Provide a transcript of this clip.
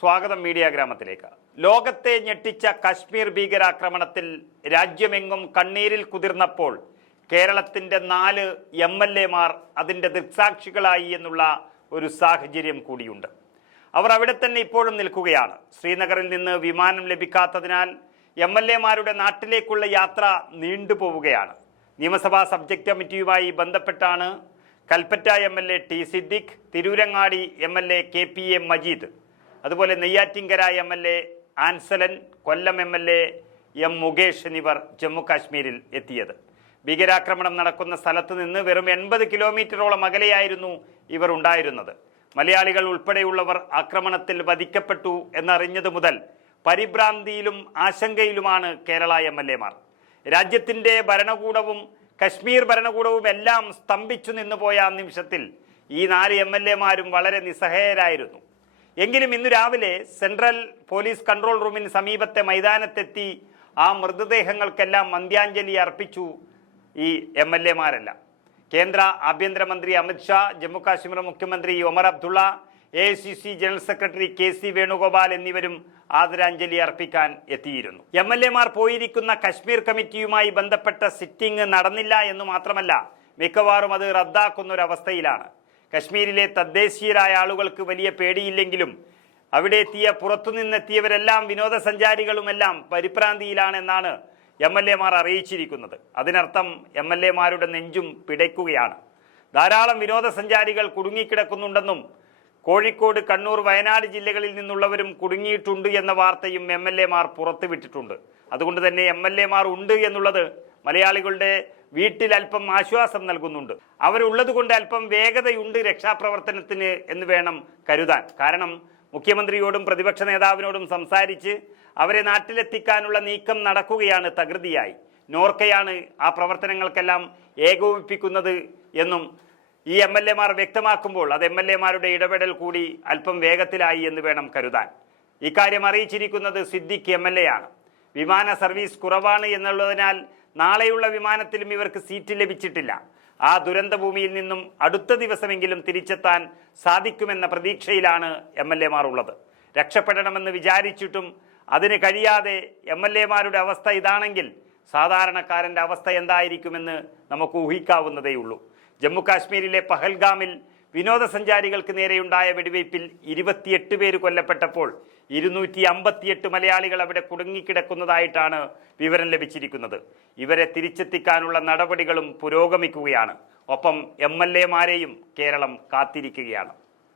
സ്വാഗതം മീഡിയ ഗ്രാമത്തിലേക്ക്. ലോകത്തെ ഞെട്ടിച്ച കശ്മീർ ഭീകരാക്രമണത്തിൽ രാജ്യമെങ്ങും കണ്ണീരിൽ കുതിർന്നപ്പോൾ കേരളത്തിന്റെ 4 MLA-മാർ അതിന്റെ ദൃക്സാക്ഷികളായി എന്നുള്ള ഒരു സാഹചര്യം കൂടിയുണ്ട്. അവർ അവിടെ തന്നെ ഇപ്പോഴും നിൽക്കുകയാണ്. ശ്രീനഗറിൽ നിന്ന് വിമാനം ലഭിക്കാത്തതിനാൽ MLA-മാരുടെ നാട്ടിലേക്കുള്ള യാത്ര നീണ്ടുപോവുകയാണ്. നിയമസഭാ സബ്ജക്ട് കമ്മിറ്റിയുമായി ബന്ധപ്പെട്ടാണ് Kalpetta MLA T. Siddique, Tirurangadi MLA KPA Majeed, അതുപോലെ നെയ്യാറ്റിങ്കര MLA ആൻസലൻ, കൊല്ലം MLA M. മുകേഷ് എന്നിവർ ജമ്മു കാശ്മീരിൽ എത്തിയത്. ഭീകരാക്രമണം നടക്കുന്ന സ്ഥലത്ത് നിന്ന് വെറും 80 കിലോമീറ്ററോളം അകലെയായിരുന്നു ഇവർ ഉണ്ടായിരുന്നത്. മലയാളികൾ ഉൾപ്പെടെയുള്ളവർ ആക്രമണത്തിൽ വധിക്കപ്പെട്ടു എന്നറിഞ്ഞതു മുതൽ പരിഭ്രാന്തിയിലും ആശങ്കയിലുമാണ് കേരള MLA-മാർ. രാജ്യത്തിൻ്റെ ഭരണകൂടവും കശ്മീർ ഭരണകൂടവും എല്ലാം സ്തംഭിച്ചു നിന്നുപോയ നിമിഷത്തിൽ ഈ 4 MLA-മാരും വളരെ നിസ്സഹായരായിരുന്നു. എങ്കിലും ഇന്നു രാവിലെ സെൻട്രൽ പോലീസ് കൺട്രോൾ റൂമിന് സമീപത്തെ മൈതാനത്തെത്തി ആ മൃതദേഹങ്ങൾക്കെല്ലാം അന്ത്യാഞ്ജലി അർപ്പിച്ചു ഈ MLA-മാരെല്ലാം. കേന്ദ്ര ആഭ്യന്തരമന്ത്രി അമിത്ഷാ, ജമ്മു കാശ്മീർ മുഖ്യമന്ത്രി Omar Abdulla, AICC general secretary KC Venugopal എന്നിവരും ആദരാഞ്ജലി അർപ്പിക്കാൻ എത്തിയിരുന്നു. MLA-മാർ പോയിരിക്കുന്ന കശ്മീർ കമ്മിറ്റിയുമായി ബന്ധപ്പെട്ട സിറ്റിംഗ് നടന്നില്ല എന്ന് മാത്രമല്ല, മിക്കവാറും അത് റദ്ദാക്കുന്ന ഒരവസ്ഥയിലാണ്. കശ്മീരിലെ തദ്ദേശീയരായ ആളുകൾക്ക് വലിയ പേടിയില്ലെങ്കിലും അവിടെ എത്തിയ പുറത്തുനിന്നെത്തിയവരെല്ലാം വിനോദസഞ്ചാരികളുമെല്ലാം പരിഭ്രാന്തിയിലാണെന്നാണ് MLA-മാർ അറിയിച്ചിരിക്കുന്നത്. അതിനർത്ഥം MLA-മാരുടെ നെഞ്ചും പിടയ്ക്കുകയാണ്. ധാരാളം വിനോദസഞ്ചാരികൾ കുടുങ്ങിക്കിടക്കുന്നുണ്ടെന്നും കോഴിക്കോട്, കണ്ണൂർ, വയനാട് ജില്ലകളിൽ നിന്നുള്ളവരും കുടുങ്ങിയിട്ടുണ്ട് എന്ന വാർത്തയും MLA-മാർ പുറത്തുവിട്ടിട്ടുണ്ട്. അതുകൊണ്ട് തന്നെ MLA-മാർ ഉണ്ട് എന്നുള്ളത് മലയാളികളുടെ വീട്ടിൽ അല്പം ആശ്വാസം നൽകുന്നുണ്ട്. അവരുള്ളത് കൊണ്ട് അല്പം വേഗതയുണ്ട് രക്ഷാപ്രവർത്തനത്തിന് എന്ന് വേണം കരുതാൻ. കാരണം മുഖ്യമന്ത്രിയോടും പ്രതിപക്ഷ നേതാവിനോടും സംസാരിച്ച് അവരെ നാട്ടിലെത്തിക്കാനുള്ള നീക്കം നടക്കുകയാണ് തകൃതിയായി. നോർക്കയാണ് ആ പ്രവർത്തനങ്ങൾക്കെല്ലാം ഏകോപിപ്പിക്കുന്നത് എന്നും ഈ MLA-മാർ വ്യക്തമാക്കുമ്പോൾ അത് MLA-മാരുടെ ഇടപെടൽ കൂടി അല്പം വേഗത്തിലായി എന്ന് വേണം കരുതാൻ. ഇക്കാര്യം അറിയിച്ചിരിക്കുന്നത് സിദ്ദിഖ് MLA-ആണ്. വിമാന സർവീസ് കുറവാണ് എന്നുള്ളതിനാൽ നാളെയുള്ള വിമാനത്തിലും ഇവർക്ക് സീറ്റ് ലഭിച്ചിട്ടില്ല. ആ ദുരന്തഭൂമിയിൽ നിന്നും അടുത്ത ദിവസമെങ്കിലും തിരിച്ചെത്താൻ സാധിക്കുമെന്ന പ്രതീക്ഷയിലാണ് MLA-മാർ ഉള്ളത്. രക്ഷപ്പെടണമെന്ന് വിചാരിച്ചിട്ടും അതിന് കഴിയാതെ MLA-മാരുടെ അവസ്ഥ ഇതാണെങ്കിൽ സാധാരണക്കാരൻ്റെ അവസ്ഥ എന്തായിരിക്കുമെന്ന് നമുക്ക് ഊഹിക്കാവുന്നതേയുള്ളൂ. ജമ്മു കാശ്മീരിലെ പഹൽഗാമിൽ വിനോദസഞ്ചാരികൾക്ക് നേരെയുണ്ടായ വെടിവയ്പിൽ 28 പേര് കൊല്ലപ്പെട്ടപ്പോൾ 258 മലയാളികൾ അവിടെ കുടുങ്ങിക്കിടക്കുന്നതായിട്ടാണ് വിവരം ലഭിച്ചിരിക്കുന്നത്. ഇവരെ തിരിച്ചെത്തിക്കാനുള്ള നടപടികളും പുരോഗമിക്കുകയാണ്. ഒപ്പം MLA-മാരെയും കേരളം കാത്തിരിക്കുകയാണ്.